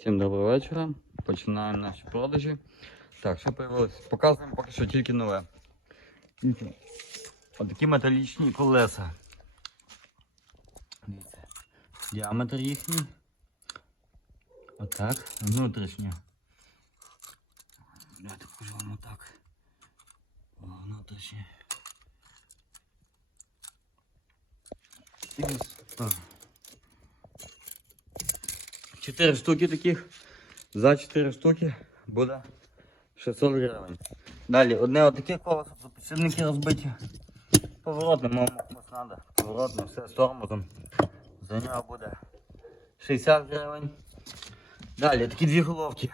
Всім доброго вечора. Починаємо наші продажі. Так, що появилось? Показуємо поки що тільки нове. Отакі металічні колеса. Діаметр їхній. Отак. Внутрішнє. Давайте покажу вам отак. Внутрішнє. І ось так. Чотири штуки таких. За 4 штуки буде 600 гривень. Далі одне отаке колесо, тут розбиті. Поворотне, мама треба. Поворотне, все з тормозом. За нього буде 60 гривень. Далі такі дві головки.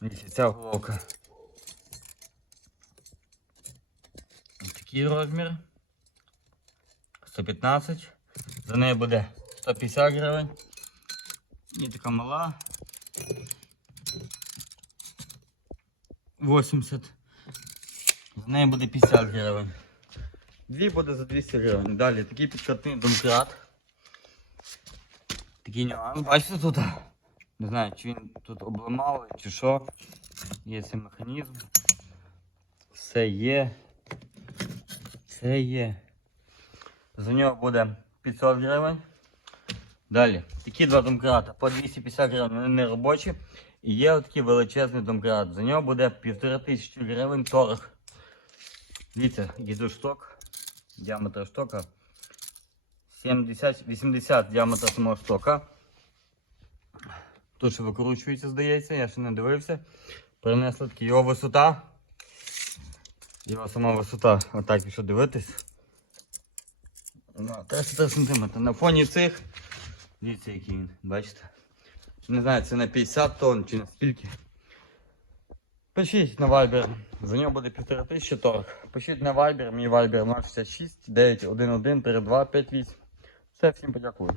Дивіться, ця головка. Такий розмір. 115. За неї буде 150 гривень. І така мала. 80. За неї буде 50 гривень. Дві буде за 200 гривень. Далі такий підкатний домкрат. Такий нюанс. Бачите тут? Не знаю, чи він тут обламав, чи що. Є цей механізм. Все є. Все є. За нього буде 500 гривень. Далі, такі два домкрата по 250 гривень, вони не робочі. І є отакий величезний домкрат. За нього буде 1500 гривень торг. Дивіться, їду шток. Діаметр штока. 70, 80 діаметр самого штока. Тут ще викручується, здається, я ще не дивився. Принесли такі його висота. Його сама висота, отак, якщо дивитись. Ну, 33 см. На фоні цих. Дивіться, який він, бачите? Не знаю, це на 50 тонн чи на скільки. Пишіть на Viber, за нього буде 1500 торг. Пишіть на Viber, мій Viber 066 911 32 58. Все, всім подякую.